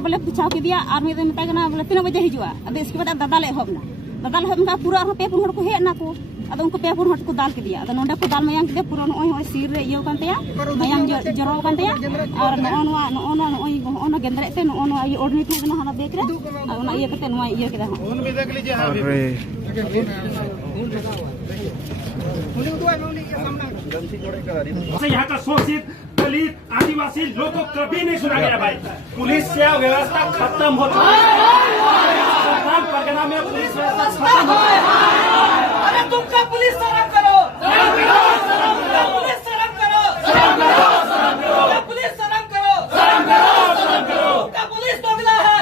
बोले पूछा के दिया और मैं मतलब बोले 3 बजे हिजुआ अब इसके बाद दादा ले होबना का पूरा पे पुन को हेना को अब उनको पे पुन को दाल के दिया अब नोंडे को दाल मयांग के पूरा नोय होय सिर रे इयो कान तया मयांग जरो कान तया और नोनो गेंद्रे ते नोनो ये ओडनी के ना हना देख रे और ना ये कते नोय ये केदा उन भी देख लीजिए हां यहाँ का शोषित दलित आदिवासी लोगों को कभी नहीं सुना गया भाई। पुलिस से व्यवस्था खत्म हो चुकी है। परगना में पुलिस व्यवस्था खत्म हो चुकी है। अरे तुमका पुलिस शर्म करो, पुलिस शर्म करो, पुलिस शर्म करो, तुमका पुलिस दोगला है।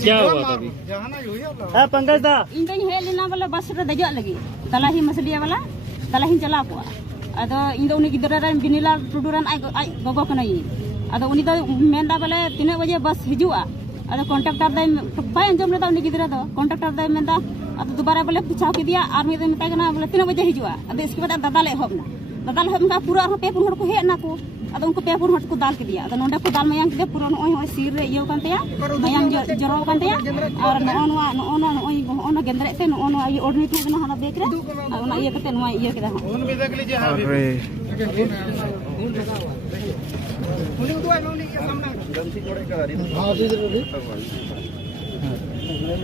क्या हुआ था अभी? पंकज दा इन हेलना बोले बस रे दजो लगी तलाही मसलिया वाला तलाही चला को अदो इन दो उनी गिदरा रन बिनीला टुडुरन आई गगो कनई अदो उनी दो मेंदा बोले 3 बजे बस हिजुआ अदो कॉन्ट्रैक्टर दे बाय अंजम रेदा उनी गिदरा दो कॉन्ट्रैक्टर दे मेंदा अदो दोबारा बोले पूछा के दिया और मैं मेता कना बोले 3 बजे हिजुआ अदो इसके बाद दादा ले होबना का पूरा पे पुन को हेना को अब उनको पे पुन को दाल के दिया अब नोंडे को दाल मयांग के पूरा नोय होय सिर रे इयो कान तया मयांग जरो कान तया और नोनो गेंद्रे ते नोनो ये ओडनी के ना हना देख रे और ना ये कते नोय ये केदा उन भी देख लीजिए हां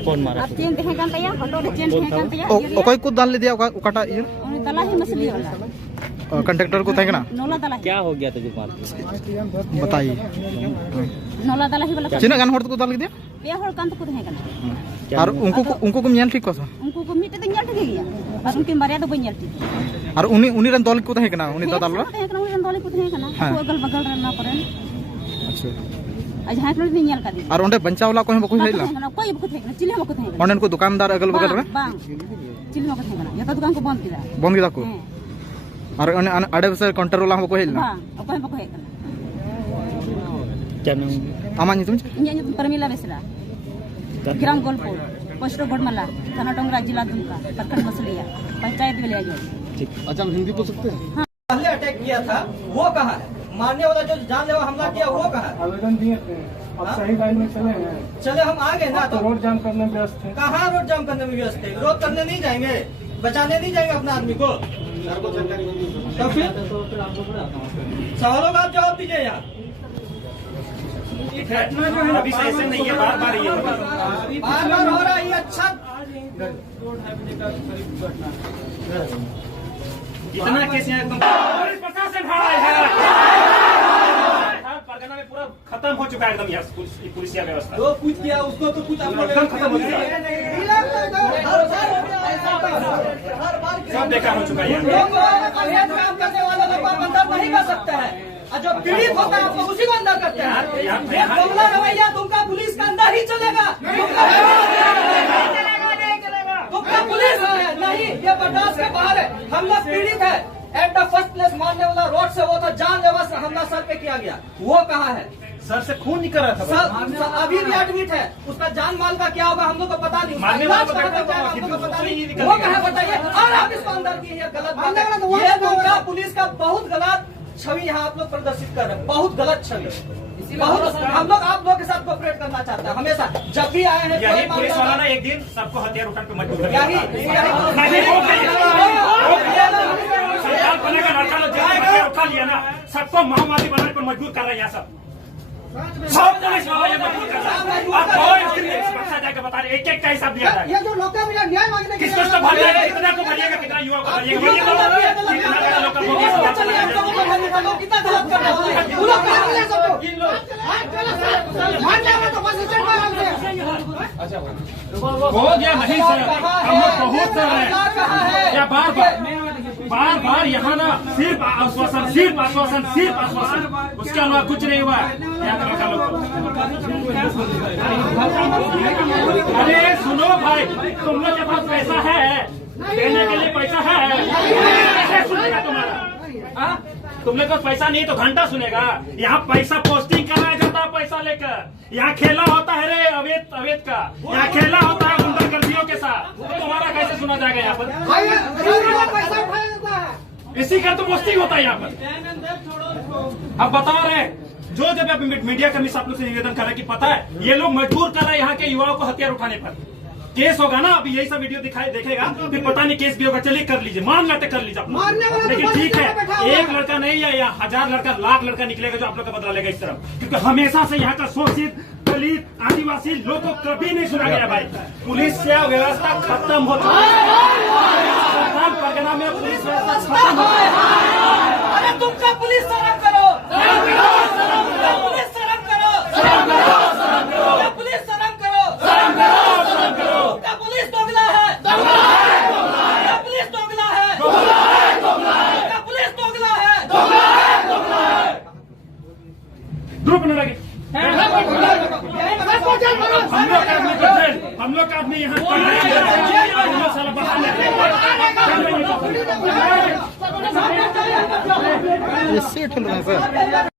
कौन मारा अब चेन देखे कान तया फोटो रे चेन देखे कान तया ओकय को दाल ले दिया ओकाटा ये उनी तलाही मसली वाला कंडक्टर को तय ना नोला तलाही क्या हो गया था जो मार बताइए नोला तलाही वाला चिना गान हर को दाल के दिया पे हर कान तो देखे कान और उनको को मियान ठीक को उनको को मिटे तो ᱧᱮᱞ ठीक गया और उनके मर्यादा तो ᱧᱮल ठीक और उनी रन दल को तय ना उनी दाल रा तय उनी रन दल को तय ना अगल बगल रे ना करेन अच्छा आज हाथ में ᱧᱮल का दी और ओंडे बंचा वाला कोई बको हेला कोई बको थे चिल्ले बको थे ओंडे को दुकानदार अगल बगल रे बांग चिल्ले बको थे या दुकान को बंद किया को और अड़े बसे काउंटर वाला बको हेला हां कोई बको हे क्या नाम आमा नितुम इᱧ परमिला बेसरा ग्राम गोलपुर पोस्ट गोडमला थाना टोंगरा जिला दुमका प्रखंड मसलिया पंचायत विलेज जो ठीक अच्छा हम हिंदी बोल सकते हैं पहले अटैक किया था वो कहाँ है? मारने वाला जो जानलेवा हमला किया वो कहाँ है? आवेदन दिए थे अब सही लाइन में चले हैं चले हम आ गए ना तो रोड जाम करने में व्यस्त थे। कहाँ रोड जाम करने में व्यस्त थे? रोड करने नहीं जाएंगे, बचाने नहीं जाएंगे अपने आदमी को। तो फिर सवालों का आप जवाब दीजिए यार। अभी से ऐसे नहीं है, बार बार ये बार बार हो रहा है ये अच्छा। इतना केस यहाँ एकदम पुलिस प्रशासन है परगना में पूरा खत्म हो चुका है एकदम यहाँ पुलिसिया व्यवस्था जो कुछ किया उसको तो कुछ एकदम खत्म हो चुका है, सब देखा हो चुका है यहाँ। काम करने वाले लोग को अंदर नहीं कर सकते हैं और जो पीड़ित होता है आपको उसी को अंदर करते हैं। बंगला रवैया तुमका पुलिस का अंदर ही चलेगा, तुमका पुलिस है नहीं, ये बर्दाश्त के बाहर है। हम लोग पीड़ित है। एट द फर्स्ट प्लेस मारने वाला रोड से वो था जानलेवा से हमला सर पे किया गया, वो कहाँ है? सर से खून निकल रहा था सर अभी भी एडमिट है, उसका जान माल का क्या होगा हम लोग को पता नहीं, मारने वाला हम लोग को पता नहीं, वो कहाँ बताइए। और आप इसको अंदर की ये गलत बात है, ये दुमका पुलिस का बहुत गलत छवि यहाँ आप लोग प्रदर्शित कर रहे हैं, बहुत गलत छवि। बहुत हम लोग आप लोग के साथ कोऑपरेट करना चाहते हैं हमेशा, जब भी आए हैं। यही पुलिस वाला ना एक दिन सबको हथियार उठा के मजबूर कर यही सरकार बनेगा, लड़का लोग हथियार उठा लिया ना, सबको माओवादी बनाने पर मजबूर कर रहे हैं यहाँ सब पुलिस वाला ये मजबूर कर रहा है। आप कोई सुरक्षा जाकर बता रहे एक का हिसाब दिया जाए, ये जो लोग न्याय मांगने किसको तो भरिएगा, कितना को भरिएगा, कितना युवा को भरिएगा, कितना गलत कर रहे हो गया नहीं सर, हम लोग बहुत कर रहे हैं या बार बार यहाँ ना सिर्फ आश्वासन, सिर्फ आश्वासन, सिर्फ आश्वासन, उसके अलावा कुछ नहीं हुआ है यहाँ का लोग। अरे सुनो भाई, तुम लोग के पास पैसा है, देने के लिए पैसा है, कैसे सुनेगा तुम्हारा? तुम लोग को पैसा नहीं तो घंटा सुनेगा। यहाँ पैसा पोस्टिंग कराया जाता है पैसा लेकर, यहाँ खेला होता है रे अवैध का, यहाँ खेला होता है गुंडागर्दियों के साथ, तो तुम्हारा कैसे सुना जाएगा यहाँ पर? इसी का तो मस्ती होता है यहाँ पर। अब बता रहे हैं जो जब आप मीडिया कर्मी से आप लोग से निवेदन कर रहे हैं कि पता है ये लोग मजबूर कर रहे हैं यहाँ के युवाओं को हथियार उठाने पर। केस होगा ना, अभी यही सब वीडियो दिखाई देखेगा, फिर पता नहीं केस भी होगा। चलिए कर लीजिए, मान लेते कर लीजिए आप लोग। लेकिन ठीक है, एक लड़का नहीं या 1000 लड़का, लाख लड़का निकलेगा जो आप लोग का बदला लेगा इस तरफ, क्योंकि हमेशा से यहाँ का शोषित दलित आदिवासी लोग को कभी नहीं सुना गया भाई। पुलिस से व्यवस्था खत्म हो चुकी है, परगना में पुलिस व्यवस्था खत्म हो चुकी है। अरे तुमका पुलिस शर्म करो, पुलिस शर्म करो, पुलिस शर्म करो, तुमका पुलिस दोगला है, पुलिस दोगला है, तुमका पुलिस दोगला है। ग्रुप में लगे हम लोग का आदमी यहाँ साला बाहर ये सेट हो रहा है सर।